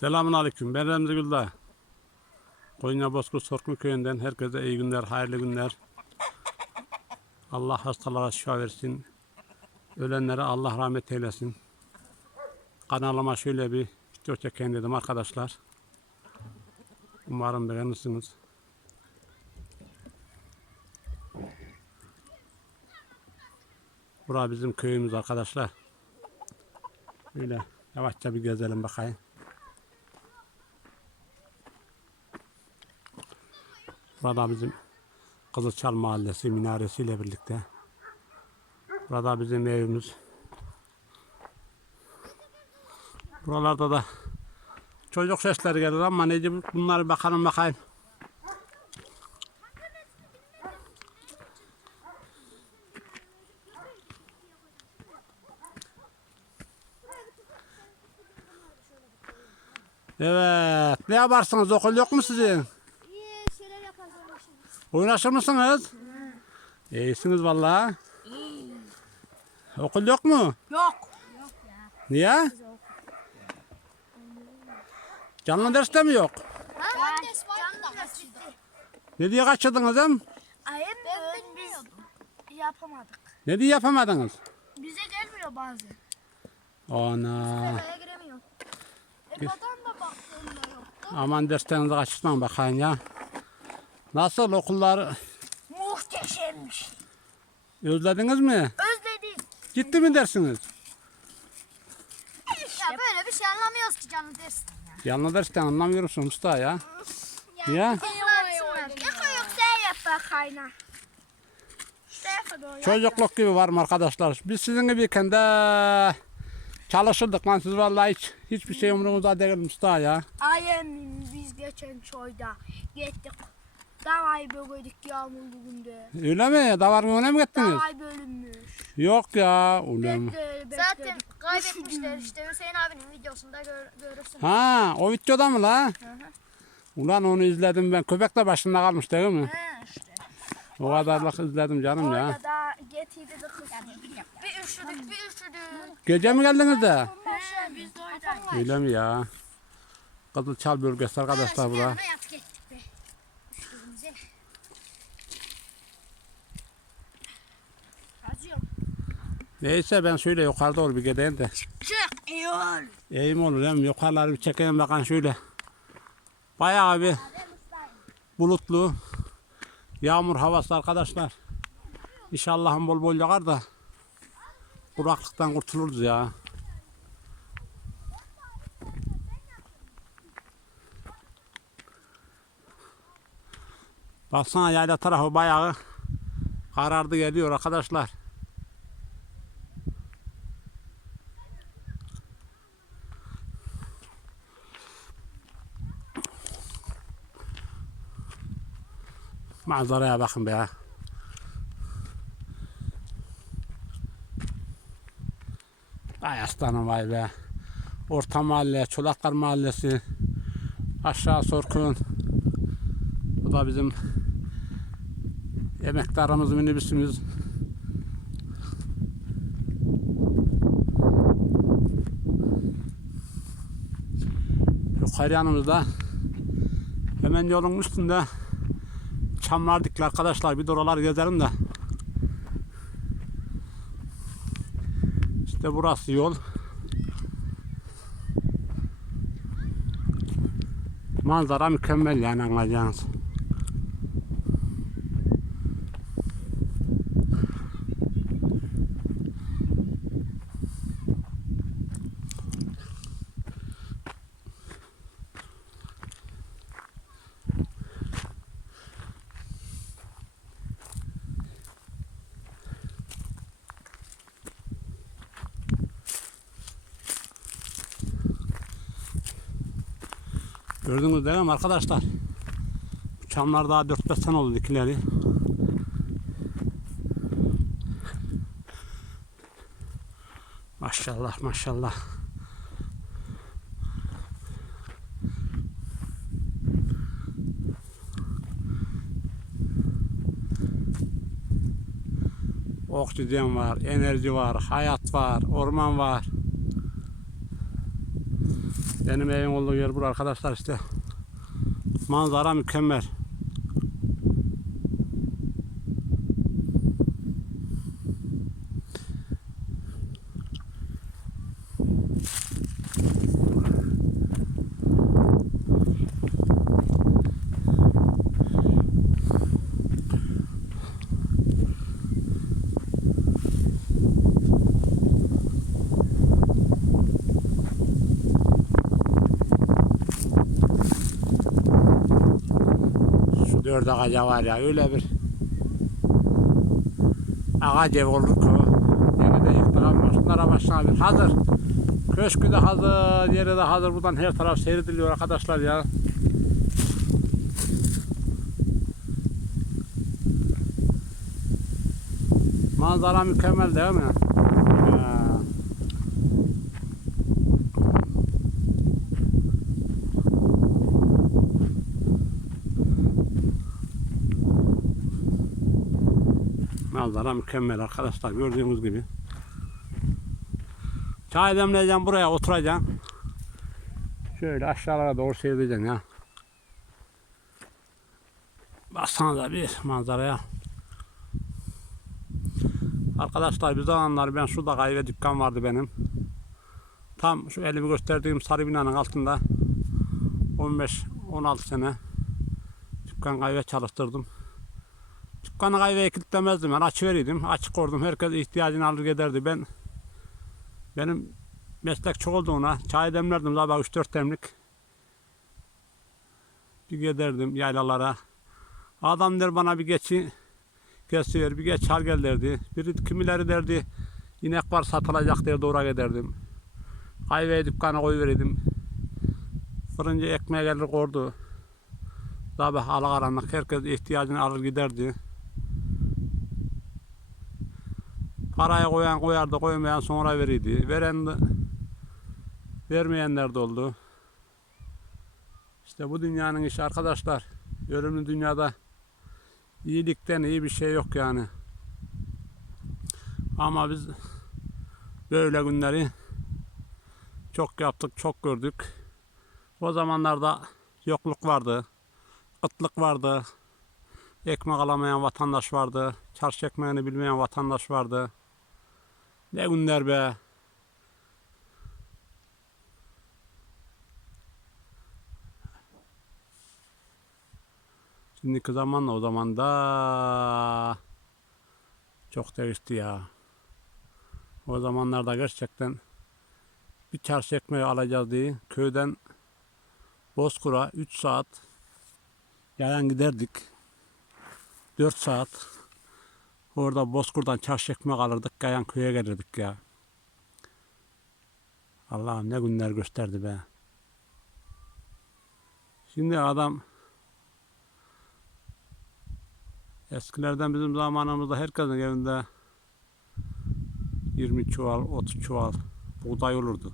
Selamun Aleyküm. Ben Remzi Güldağ. Konya Bozkurt Sorkun Köyü'nden herkese iyi günler, hayırlı günler. Allah hastalara şifa versin. Ölenlere Allah rahmet eylesin. Kanalıma şöyle bir video çekeyim dedim arkadaşlar. Umarım beğenirsiniz. Bura bizim köyümüz arkadaşlar. Böyle yavaşça bir gezelim bakayım. Burada bizim Kızılçal Mahallesi minaresiyle birlikte. Burada bizim evimiz. Buralarda da çocuk sesleri gelir ama nece bunları bakalım bakayım. Evet. Ne yaparsınız? Okul yok mu sizin? Oynaşır mısınız? İyisiniz vallahi. Okul yok mu? Yok. Yok ya. Niye? Canlı ders de mi yok? Ne diye kaçırdınız hem? Ayın ben biz yapamadık. Ne diye yapamadınız? Bize gelmiyor bazen. Ana. Sıraya giremiyor. E da baktığımda yoktu. Aman derslerinizi kaçırtmayın bakayım ya. Nasıl okullar Muhteşemmiş. özlediniz mi? Özledim. Gitti mi dersiniz? Ya böyle bir şey anlamıyoruz ki canım dersin ya. Canlı dersten anlamıyorsun usta ya. Ya Yaka yok sen yap bak kayna. İşte yaka doğru. çocukluk gibi var mı arkadaşlar? Biz sizin gibiyken de çalışırdık lan siz vallahi hiç hiçbir şey umurunuzda değil usta ya. Ayem biz geçen çoyda gittik. Davayı bölürdük yağmurlu günde. Öyle mi? Davarın önüne mi gittiniz? Davay bölünmüş. Yok ya. Ulan. Bekle, Zaten kaybetmişler işte Hüseyin abinin videosunda gör, görürsün. Ha o videoda mı la? Ulan onu izledim ben. Köpek de başında kalmış değil mi? Ha işte. O kadarlık izledim canım ya. Orada da getirdi de kız. Bir üşüdük bir üşüdük. Gece mi geldiniz de? Ha, biz de orada. Öyle mi ya? Kızılçal bölgesi arkadaşlar bura. Yanına yat gittik be. Üşüdüğümüze. Kazıyorum. Neyse ben şöyle yukarıda ol bir gideyim de. Çık. İyi ol. Olur hem yukarıları bir çekeyim bakın şöyle. Bayağı bir bulutlu. Yağmur havası arkadaşlar. İnşallah bol bol yağar da kuraklıktan kurtuluruz ya. Baksana yayla tarafı bayağı karardı geliyor arkadaşlar. Manzaraya bakın be ya. Ay aslanım vay be. Orta mahalle, Çolaklar Mahallesi. Aşağı Sorkun. Bu da bizim emektarımız, minibüsümüz. Yukarı yanımızda hemen yolun üstünde çamlar dikili arkadaşlar. Bir de oralar gezelim de. İşte burası yol. Manzara mükemmel yani anlayacağınız. Gördünüz değil mi arkadaşlar? Çamlar daha 4-5 sene oldu dikileri. Maşallah maşallah. Oksijen var, enerji var, hayat var, orman var. Benim evim olduğu yer bura arkadaşlar işte. Manzara mükemmel. Şu dört ağaca var ya öyle bir ağaç ev olur ki. Yeni de yıktık ama şunlara başına bir hazır. Köşkü de hazır, yeri de hazır. Buradan her taraf seyrediliyor arkadaşlar ya. Manzara mükemmel değil mi? Ya. Manzara mükemmel arkadaşlar gördüğünüz gibi. Çay demleyeceğim buraya oturacağım. Şöyle aşağılara doğru seyredeceğim ya. Baksana da bir manzaraya. Arkadaşlar bir zamanlar ben şurada kahve dükkan vardı benim. Tam şu elimi gösterdiğim sarı binanın altında 15-16 sene dükkan kahve çalıştırdım. Dükkanı kahveye kilitlemezdim ben açıveriydim. Açık koydum. Herkes ihtiyacını alır giderdi. Ben benim meslek çok olduğuna çay demlerdim sabah 3-4 demlik. Bir giderdim yaylalara. Adam der bana bir geçi kesiyor, bir geç çal gel derdi. Biri kimileri derdi inek var satılacak derdi oraya giderdim. Kahveye dükkana koyuverirdim. Fırıncı ekmeğe gelir kordu. Sabah alakaranlık herkes ihtiyacını alır giderdi. Parayı koyan koyardı, koymayan sonra verirdi. Veren de vermeyenler de oldu. İşte bu dünyanın işi arkadaşlar. Ölümlü dünyada iyilikten iyi bir şey yok yani. Ama biz böyle günleri çok yaptık, çok gördük. O zamanlarda yokluk vardı, kıtlık vardı, ekmek alamayan vatandaş vardı, çarşı ekmeğini bilmeyen vatandaş vardı. Ne günler be. Şimdiki zamanla o zaman da çok değişti ya. O zamanlarda gerçekten bir çarşı ekmeği alacağız diye köyden Bozkır'a 3 saat yayan giderdik. 4 saat Orada Bozkur'dan çarşı ekmek alırdık, Kayan köye gelirdik ya. Allah'ım ne günler gösterdi be. Şimdi adam eskilerden bizim zamanımızda herkesin evinde 20 çuval, 30 çuval buğday olurdu.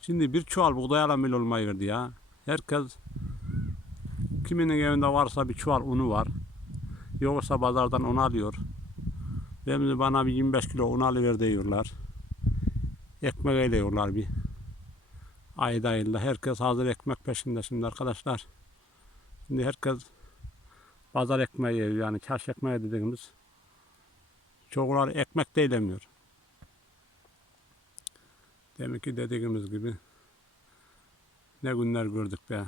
Şimdi bir çuval buğday alamıyor olmayı verdi ya. Herkes kiminin evinde varsa bir çuval unu var. Yoksa pazardan un alıyor. Remzi bana bir 25 kilo un alıver diyorlar. Ekmek eyliyorlar bir. Ayda ayda. Herkes hazır ekmek peşinde şimdi arkadaşlar. Şimdi herkes pazar ekmeği yiyor yani çarşı ekmeği dediğimiz. Çoğular ekmek de yemiyor. Demek ki dediğimiz gibi ne günler gördük be.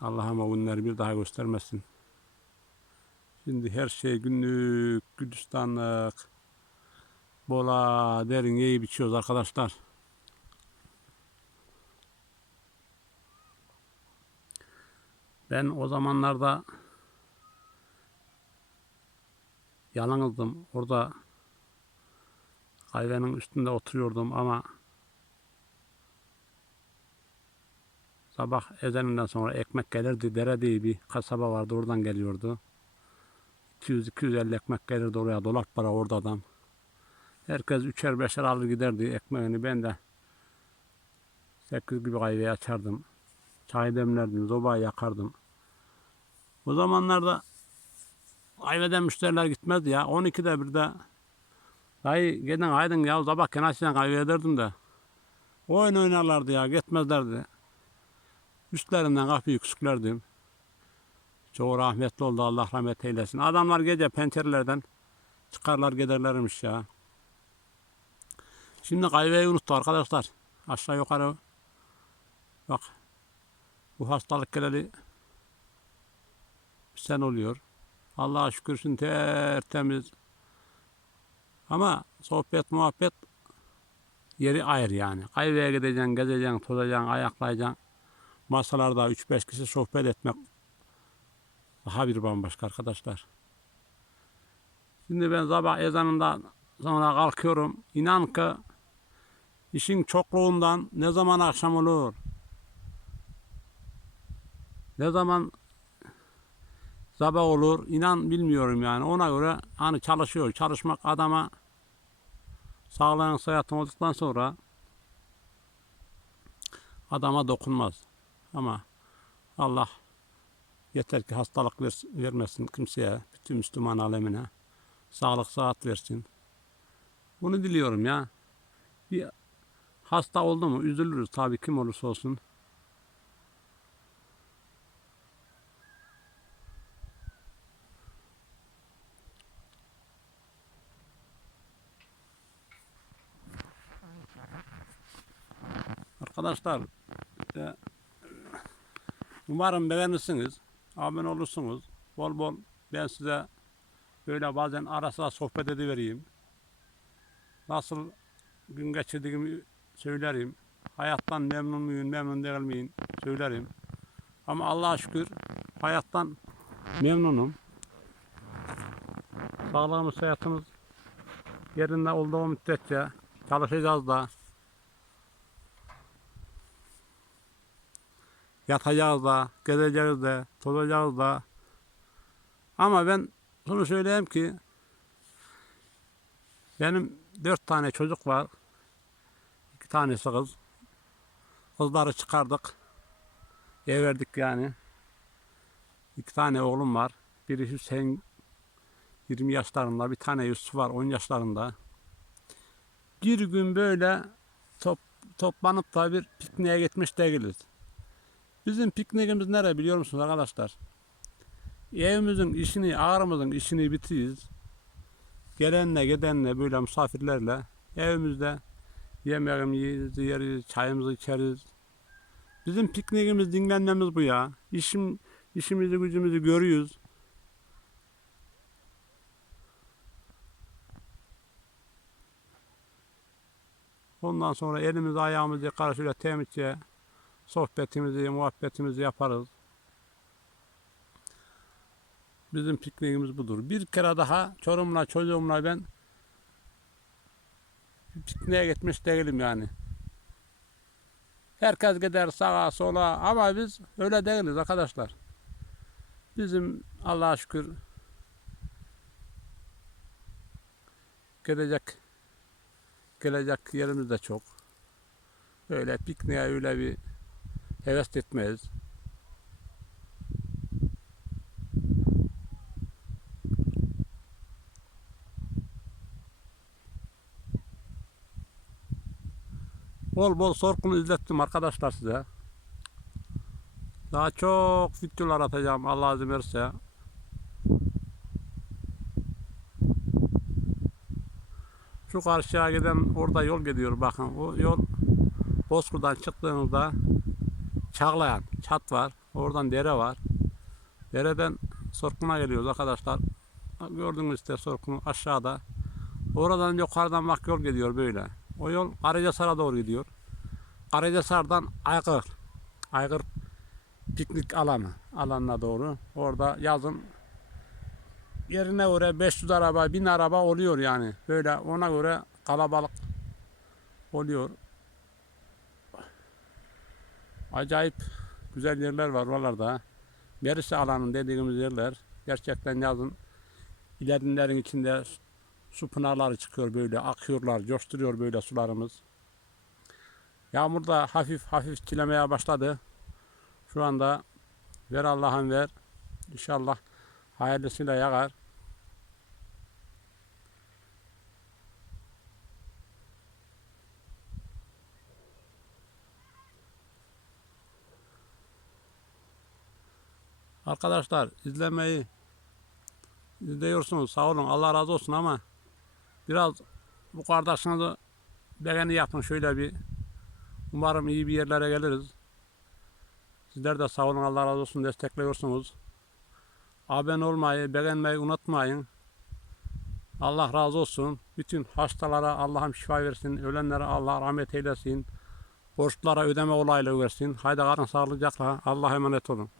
Allah'ım o günleri bir daha göstermesin. Şimdi her şey günlük, gülistanlık, bola, derin yiyip içiyoruz arkadaşlar. Ben o zamanlarda yalnızdım. Orada kahvenin üstünde oturuyordum ama sabah ezanından sonra ekmek gelirdi. Dere diye bir kasaba vardı oradan geliyordu. 200-250 ekmek gelirdi oraya dolap para orada adam. Herkes üçer beşer alır giderdi ekmeğini. Ben de 8 gibi kahveyi açardım. Çay demlerdim, zobayı yakardım. Bu zamanlarda kahveden müşteriler gitmezdi ya. 12'de bir de dayı gidin aydın ya sabah kenaçtan kahve ederdim de. Oyun oynarlardı ya gitmezlerdi. Üstlerinden kapıyı küçüklerdim. Çoğu rahmetli oldu Allah rahmet eylesin. Adamlar gece pencerelerden çıkarlar giderlermiş ya. Şimdi kaybeyi unuttu arkadaşlar. Aşağı yukarı bak bu hastalık geleli sene oluyor. Allah'a şükürsün tertemiz. Ama sohbet muhabbet yeri ayrı yani. Kayveye gideceksin, gezeceksin, tozacaksın, ayaklayacaksın. Masalarda 3-5 kişi sohbet etmek daha bir bambaşka arkadaşlar. Şimdi ben sabah ezanından sonra kalkıyorum. İnan ki işin çokluğundan ne zaman akşam olur, ne zaman sabah olur inan bilmiyorum yani. Ona göre hani çalışıyor. Çalışmak adama sağlığın sıhhatin olduktan sonra adama dokunmaz. Ama Allah yeter ki hastalık vers- vermesin kimseye, bütün Müslüman alemine. Sağlık sıhhat versin. Bunu diliyorum ya. Bir hasta oldu mu üzülürüz tabii kim olursa olsun. Arkadaşlar işte, umarım beğenirsiniz. Abone olursunuz. Bol bol ben size böyle bazen ara sıra sohbet edivereyim. Nasıl gün geçirdiğimi söylerim. Hayattan memnun muyum, memnun değil miyim söylerim. Ama Allah'a şükür hayattan memnunum. Sağlığımız, hayatımız yerinde olduğu müddetçe çalışacağız da. Yatacağız da, gezeceğiz de, tozacağız da. Ama ben şunu söyleyeyim ki benim dört tane çocuk var. İki tanesi kız. Kızları çıkardık. Ev verdik yani. İki tane oğlum var. Biri Hüseyin 20 yaşlarında. Bir tane Yusuf var 10 yaşlarında. Bir gün böyle top, toplanıp da bir pikniğe gitmiş değiliz. Bizim pikniğimiz nere biliyor musunuz arkadaşlar? Evimizin işini, ağrımızın işini bitiriyiz. Gelenle gidenle böyle misafirlerle evimizde yemeğimizi yeriz, çayımızı içeriz. Bizim pikniğimiz, dinlenmemiz bu ya. İşim, işimizi, gücümüzü görüyoruz. Ondan sonra elimizi ayağımızı yıkar şöyle temizce sohbetimizi, muhabbetimizi yaparız. Bizim pikniğimiz budur. Bir kere daha Çorum'la çocuğumla ben pikniğe gitmiş değilim yani. Herkes gider sağa sola ama biz öyle değiliz arkadaşlar. Bizim Allah'a şükür gelecek gelecek yerimiz de çok. Öyle pikniğe öyle bir heves etmeyiz. Bol bol sorkunu izlettim arkadaşlar size. Daha çok videolar atacağım Allah izin verirse. Şu karşıya giden orada yol gidiyor bakın. O yol Bozkur'dan çıktığınızda Çağlayan çat var. Oradan dere var. Dereden Sorkun'a geliyoruz arkadaşlar. Gördüğünüz işte Sorkun'u aşağıda. Oradan yukarıdan bak yol gidiyor böyle. O yol Karacahisar'a doğru gidiyor. Karacahisar'dan Aygır. Aygır piknik alanı alanına doğru. Orada yazın yerine göre 500 araba, 1000 araba oluyor yani. Böyle ona göre kalabalık oluyor. Acayip güzel yerler var oralarda. Merisi alanı dediğimiz yerler. Gerçekten yazın ilerinlerin içinde su pınarları çıkıyor böyle akıyorlar, coşturuyor böyle sularımız. Yağmur da hafif hafif çilemeye başladı. Şu anda ver Allah'ın ver. İnşallah hayırlısıyla yağar. Arkadaşlar izlemeyi izliyorsunuz. Sağ olun. Allah razı olsun ama biraz bu kardeşinizi beğeni yapın şöyle bir. Umarım iyi bir yerlere geliriz. Sizler de sağ olun. Allah razı olsun. Destekliyorsunuz. Abone olmayı, beğenmeyi unutmayın. Allah razı olsun. Bütün hastalara Allah'ım şifa versin. Ölenlere Allah rahmet eylesin. Borçlara ödeme olaylı versin. Haydi kalın sağlıcakla. Allah'a emanet olun.